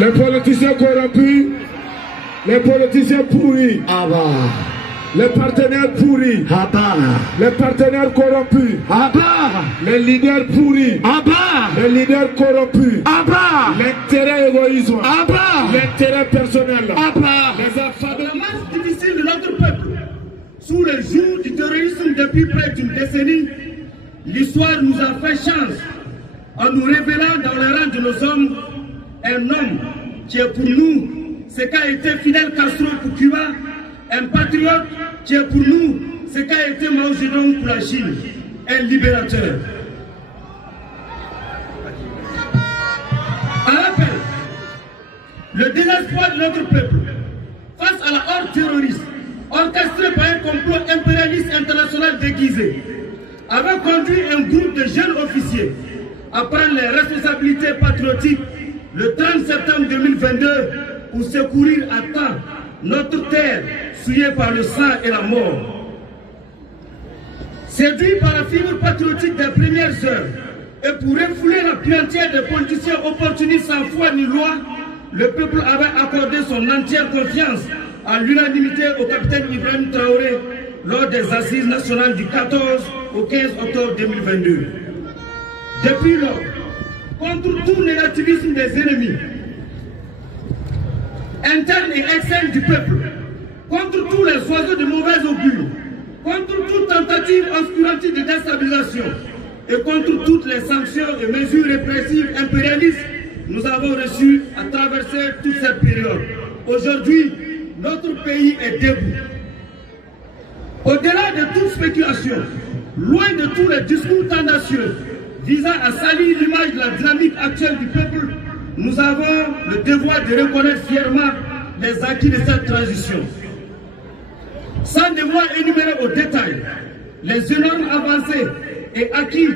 Les politiciens corrompus, les politiciens pourris, les partenaires pourris, les partenaires corrompus, les leaders pourris, les leaders corrompus, l'intérêt égoïsme, l'intérêt personnel, les affaires. La marche difficile de notre peuple, sous le joug du terrorisme depuis près d'une décennie, l'histoire nous a fait chance en nous révélant dans les rangs de nos hommes un homme qui est pour nous ce qu'a été Fidel Castro pour Cuba, un patriote qui est pour nous ce qu'a été Mao Zedong pour la Chine, un libérateur. À l'appel, le désespoir de notre peuple face à la horde terroriste orchestrée par un complot impérialiste international déguisé avait conduit un groupe de jeunes officiers à prendre les responsabilités patriotiques le 30 septembre 2022 pour secourir à temps notre terre souillée par le sang et la mort. Séduit par la figure patriotique des premières heures et pour refouler la clientèle des politiciens opportunistes sans foi ni loi, le peuple avait accordé son entière confiance à l'unanimité au capitaine Ibrahim Traoré lors des assises nationales du 14 au 15 octobre 2022. Depuis lors, contre tout négativisme des ennemis, internes et externes du peuple, contre tous les oiseaux de mauvaise augure, contre toute tentative obscurantique de déstabilisation et contre toutes les sanctions et mesures répressives impérialistes, nous avons reçu à traverser toute cette période. Aujourd'hui, notre pays est debout. Au-delà de toute spéculation, loin de tous les discours tendancieux visant à salir l'image de la dynamique actuelle du peuple, nous avons le devoir de reconnaître fièrement les acquis de cette transition. Sans devoir énumérer au détail les énormes avancées et acquis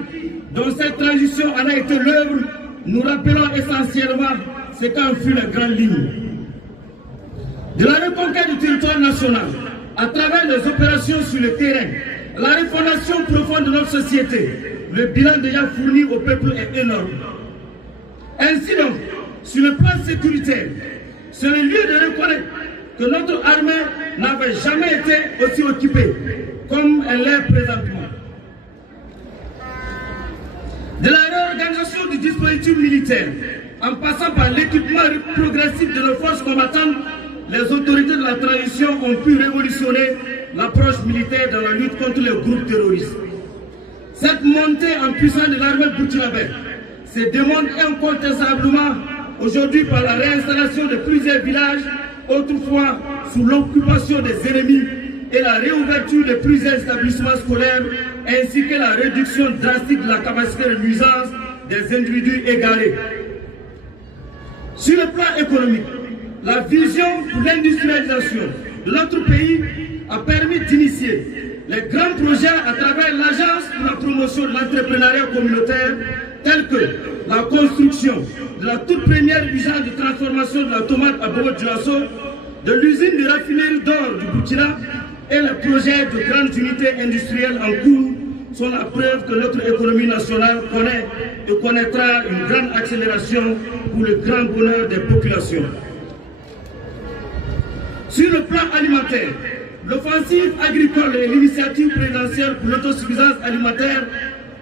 dont cette transition en a été l'œuvre, nous rappelons essentiellement ce qu'en fut la grande ligne. De la reconquête du territoire national, à travers les opérations sur le terrain, la refondation profonde de notre société, le bilan déjà fourni au peuple est énorme. Ainsi donc, sur le plan sécuritaire, c'est le lieu de reconnaître que notre armée n'avait jamais été aussi occupée comme elle l'est présentement. De la réorganisation du dispositif militaire, en passant par l'équipement progressif de nos forces combattantes, les autorités de la transition ont pu révolutionner l'approche militaire dans la lutte contre les groupes terroristes. Cette montée en puissance de l'armée burkinabé se démontre incontestablement aujourd'hui par la réinstallation de plusieurs villages autrefois sous l'occupation des ennemis et la réouverture de plusieurs établissements scolaires ainsi que la réduction drastique de la capacité de nuisance des individus égarés. Sur le plan économique, la vision pour l'industrialisation de notre pays a permis d'initier les grands projets à travers l'Agence pour la promotion de l'entrepreneuriat communautaire tels que la construction de la toute première usine de transformation de la tomate à Bobo-Dioulasso, de l'usine de raffinerie d'or du Burkina et les projets de grandes unités industrielles en cours sont la preuve que notre économie nationale connaît et connaîtra une grande accélération pour le grand bonheur des populations. Sur le plan alimentaire, l'offensive agricole et l'initiative présidentielle pour l'autosuffisance alimentaire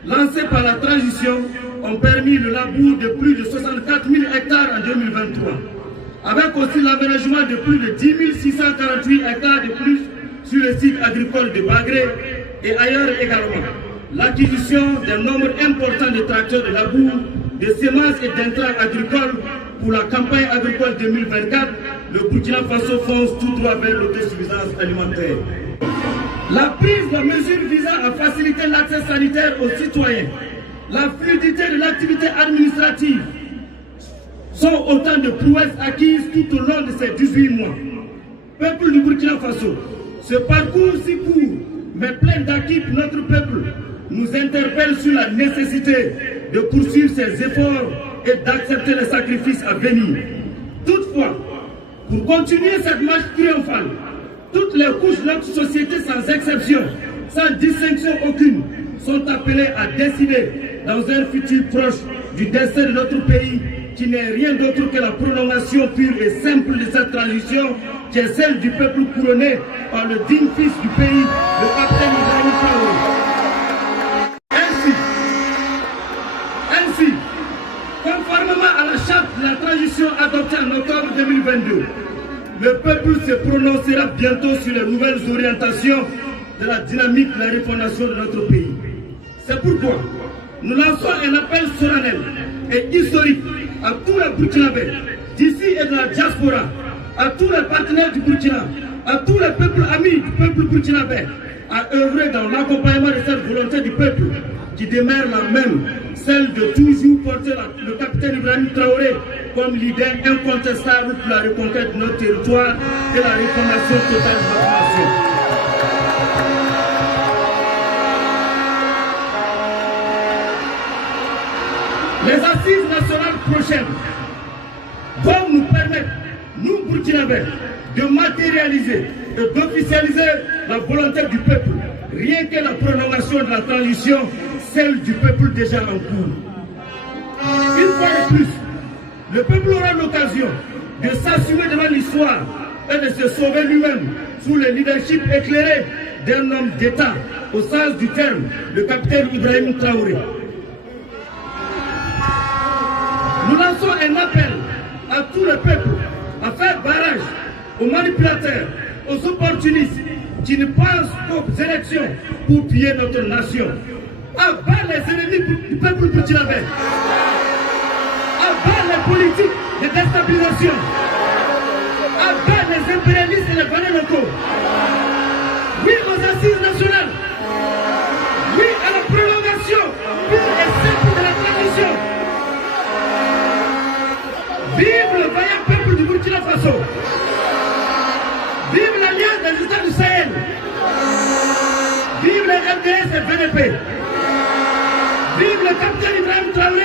lancée par la transition ont permis le labour de plus de 64 000 hectares en 2023, avec aussi l'aménagement de plus de 10 648 hectares de plus sur le site agricole de Bagré et ailleurs également. L'acquisition d'un nombre important de tracteurs de labour, de semences et d'intrants agricoles pour la campagne agricole 2024, le Burkina Faso fonce tout droit vers l'autosuffisance alimentaire. La prise de mesures visant à faciliter l'accès sanitaire aux citoyens, la fluidité de l'activité administrative sont autant de prouesses acquises tout au long de ces 18 mois. Peuple du Burkina Faso, ce parcours si court mais plein d'acquis pour notre peuple nous interpelle sur la nécessité de poursuivre ces efforts et d'accepter les sacrifices à venir. Toutefois, pour continuer cette marche triomphale, toutes les couches de notre société sans exception, sans distinction aucune, sont appelées à décider dans un futur proche du destin de notre pays qui n'est rien d'autre que la prolongation pure et simple de cette transition, qui est celle du peuple couronné par le digne fils du pays, le capitaine Ibrahim Traoré. Ainsi, conformément à la charte de la transition adoptée en octobre 2022, le peuple se prononcera bientôt sur les nouvelles orientations de la dynamique de la refondation de notre pays. C'est pourquoi nous lançons un appel solennel et historique à tous les Burkinabés d'ici et de la diaspora, à tous les partenaires du Burkina, à tous les peuples amis du peuple burkinabé, à œuvrer dans l'accompagnement de cette volonté du peuple qui demeure la même, celle de toujours porter le capitaine Ibrahim Traoré comme leader incontestable pour la reconquête de notre territoire et la refondation totale de notre nation. Les assises nationales prochaines vont nous permettre, nous Burkinabés, de matérialiser et d'officialiser la volonté du peuple, rien que la prolongation de la transition, celle du peuple déjà en cours. Une fois de plus, le peuple aura l'occasion de s'assumer devant l'histoire et de se sauver lui-même sous le leadership éclairé d'un homme d'État, au sens du terme, le capitaine Ibrahim Traoré. Nous lançons un appel à tout le peuple à faire barrage aux manipulateurs, aux opportunistes qui ne pensent qu'aux élections pour piller notre nation. À bas les ennemis du peuple burkinabé. À bas les politiques de déstabilisation. À bas les impérialistes et les valets locaux. Oui aux assises nationales. Oui à la prolongation pure et simple de la transition. Vive le vaillant peuple du Burkina Faso. Vive l'Alliance des États du Sahel. Vive les RDS et VDP. Vive le capitaine Ibrahim Traoré.